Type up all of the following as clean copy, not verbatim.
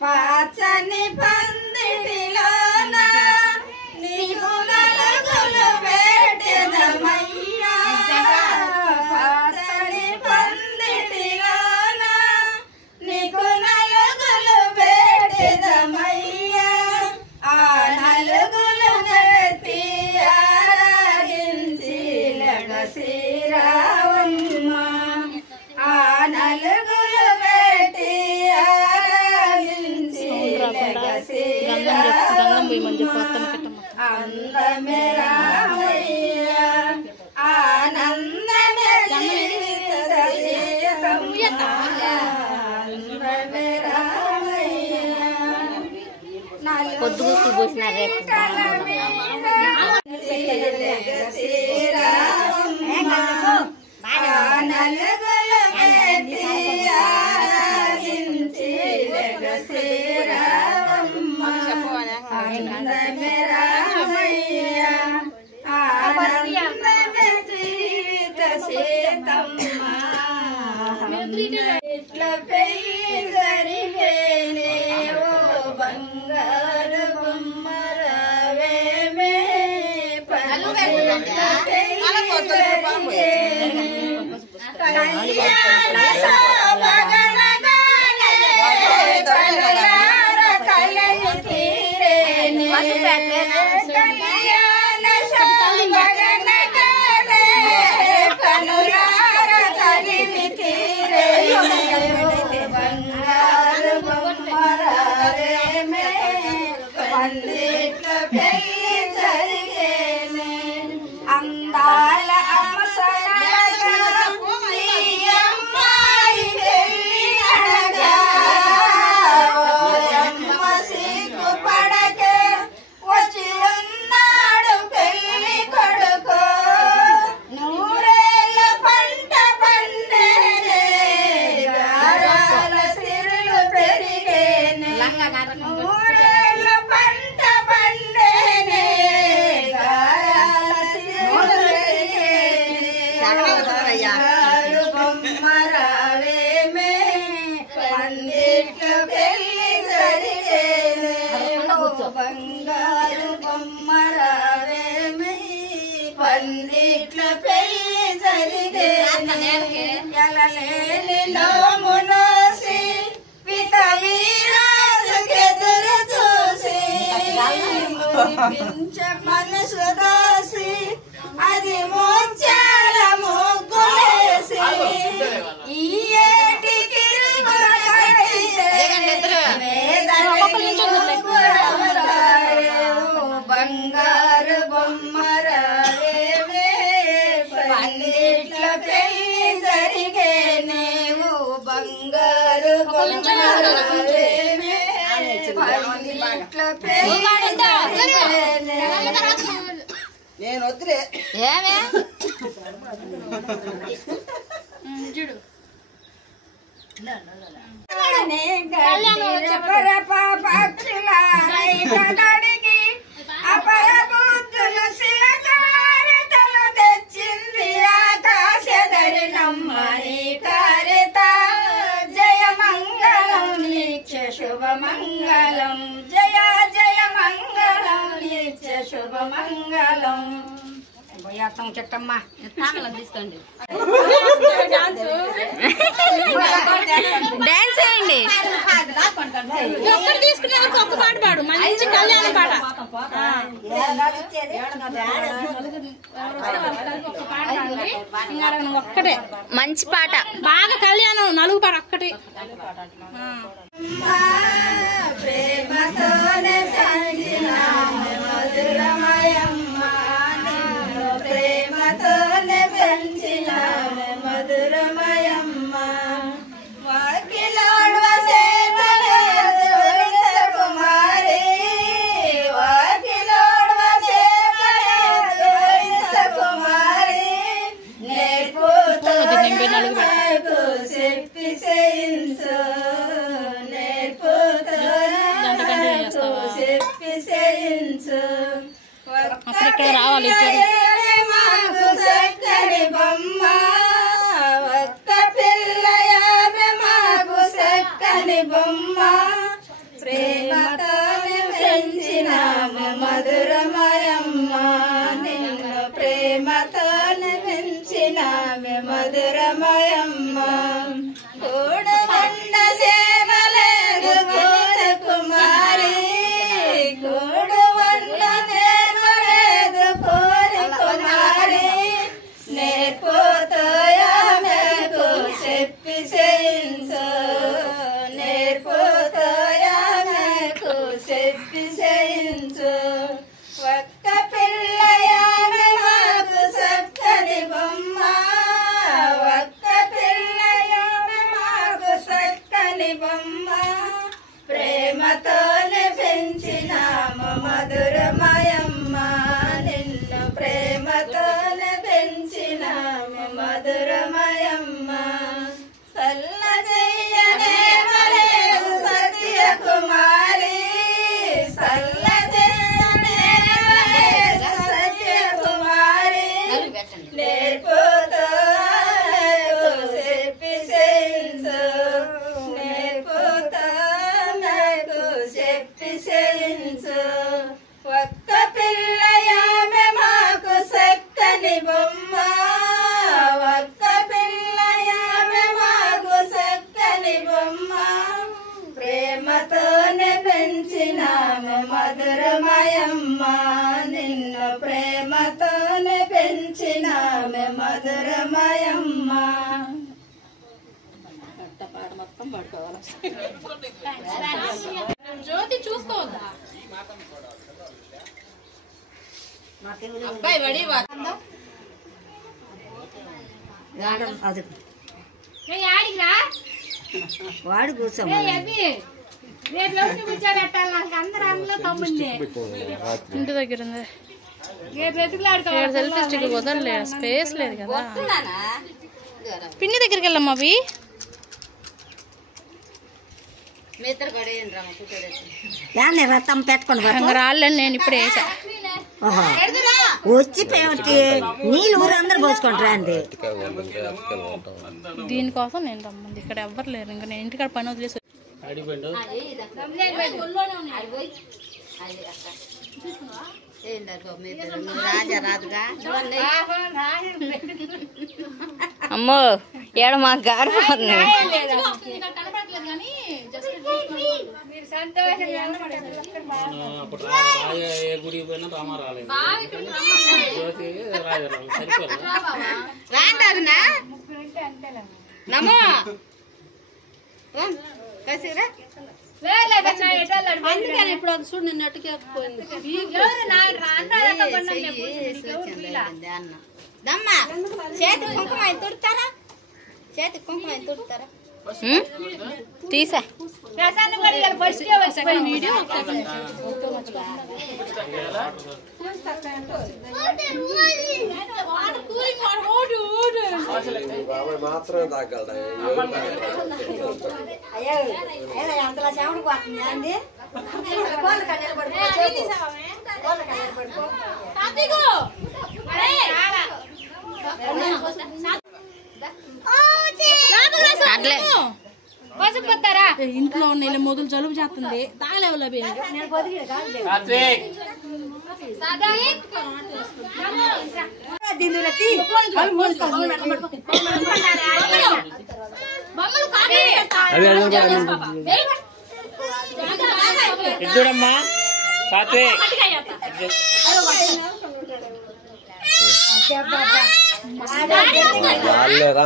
పాచని పందిటిలోన నీకు నలుగులు వేటెదమయ్యా పాచని పందిటిలోన నీకు నలుగులు వేటెదమయ్యా ఆ నలుగులు నెత్తి ఆరాగించి లగసిరావమ్మ ఆ నలుగులు వేటి అందమే రామయ్య ఆనందమే పొద్దుగుస్తూ పోసినారే ఇట్లా పెళ్లి జరిగేనే ఓ బంగారు బొమ్మరావేమే బంగారు బొమ్మరావేమే పందిట్ల పెళ్లి జరిగేనే అందాల అమ్మసనగా నీ అమ్మాయి పెళ్లి అనగా ఓయమ్మ సిగ్గు పడకే వచ్చి ఉన్నాడు పెళ్లి కొడుకు నూరేళ్ళ పంట పండేనే గారాల సిరులు పెరిగేనే నూరేళ్ళ పంట పండేనే గారాల సిరులు పెరిగేనే బంగారు బొమ్మరావేమే పందిట్ల పెళ్లి జరిగేనే బంగారు బొమ్మరావేమే పందిట్ల పెళ్లి జరిగేనే ఎలలేని నోమునోసి వితవీరాజుకెదురు చూసి మురిపించ మనసు దోసి అది మోచాల ముగ్గులేసి ఈ ఏటికి బంగారు బొమ్మరావేమే పందిట్ల పెళ్లి జరిగేనేవు బంగారు బొమ్మరావేమే పందిట్ల పెళ్లి జరిగేనే నేను వద్దులే ఏమే పక్షులడిగి అపర బుద్ధులు శిలకారతలు తెచ్చింది ఆకాశధరి నమ్మని కారిత జయ మంగళం నిత్య శుభ మంగళం జయ జయ మంగళం నిత్య శుభ మంగళం పోయేస్తాం చెట్టమ్మ తీసుకోండి డాన్స్ వేయండి. ఒక్కరు తీసుకునే ఒక్క పాట పాడు, మంచి కళ్యాణ పాట. ఒక్కటే మంచి పాట, బాగా కళ్యాణం నలుగు పాట ఒక్కటి. ప్రేమతోనే పెంచినామె మధురమయమ్మ, ప్రేమతోనే పెంచినామె మధురమయమ్మ. వాకిలాడు సేవలేదు కుమారి, వాకిలాడు సేవలేదు కుమారి. నేర్పుతో చెప్పి చేయించు, నేర్పుతో చెప్పి చేయించు. రావాలి మాకు చక్కని బొమ్మ, ఒక్క పిల్లయామె మాకు చక్కని బొమ్మ. ప్రేమతోనే పెంచినామె మధురమయమ్మ, నిన్ను ప్రేమతోనే పెంచినామె మధురమయమ్మ. కూడబండ సేవలేదు కోరి కుమారి, కూడబండ నేర్వలేదు కోరి కుమారి. నేర్పుతోయామెకు చెప్పి చేయించు, నేర్పుతోయామెకు చెప్పి చేయించు. ఒక్క పిల్లయామె మాకు చక్కని బొమ్మ, ఒక్క పిల్లయామె మాకు చక్కని బొమ్మ. ప్రేమతోనే పెంచినాము మధురమయమ్మ, నిన్ను ప్రేమతోనే పెంచినాము మధురమయమ్మ. సల్ల చెయ్యనేమలేదు సత్య కుమారి, సల్ల చెయ్యనేమలేదు సత్య కుమారి. నేర్పుతో చెప్పి చేయించు, నేర్పుతో చెప్పి చేయించు. ఒక్క పిల్లయామె మాకు చక్కని బొమ్మ, ఒక్క పిల్లయామె మాకు చక్కని బొమ్మ. ప్రేమతోనే పెంచినామె మధురమయమ్మ, నిన్ను ప్రేమతోనే పెంచినామె మధురమయమ్మ. జ్యోతి చూసుకోవద్దా అబ్బాయి వడి వాడు కూర్చో కూర్చోబెట్టాలి. నాకు అందరూ అందులో తమ్ముంది ఇంటి దగ్గర ఉంది. రేపు సెల్ఫీ స్టిక్ వదలలే, స్పేస్ లేదు కదా. పిన్ని దగ్గరికి వెళ్ళమ్మా. అవి రథం పెట్టుకుని రాళ్ళని నేను ఇప్పుడే వేసా. వచ్చి నీళ్ళు ఊరందరూ పోసుకుంటారా అండి. దీనికోసం నేను రమ్మంది. ఇక్కడ ఎవ్వరు లేరు. ఇంకా నేను ఇంటికాడ పని వదిలేసి అమ్మో ఏడ మాకు గారిపోతుంది. అందుకని ఇప్పుడు అది చూడు నిన్ను అట్టుకెళ్ళిపోయింది. చేతి కుంకుమ తుడతారా, చేతి కుంకుమ తుడతారా. తీసా వీడియో మాత్రమే తాగలడా అంతలా చెమడు పోతుంది అండి. కోళ్ళ కన్నెలు పడిపో ఇంట్లో ఉన్న ఇలా మొదలు జలుబు చేస్తుంది. తాగలేవు నేను దిందులెత్తి చూడమ్మా సాత్వి వాళ్ళేరా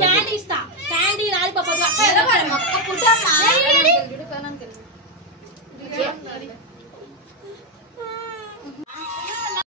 క్యాండీ ఇస్తా క్యాండీ రాదు పాప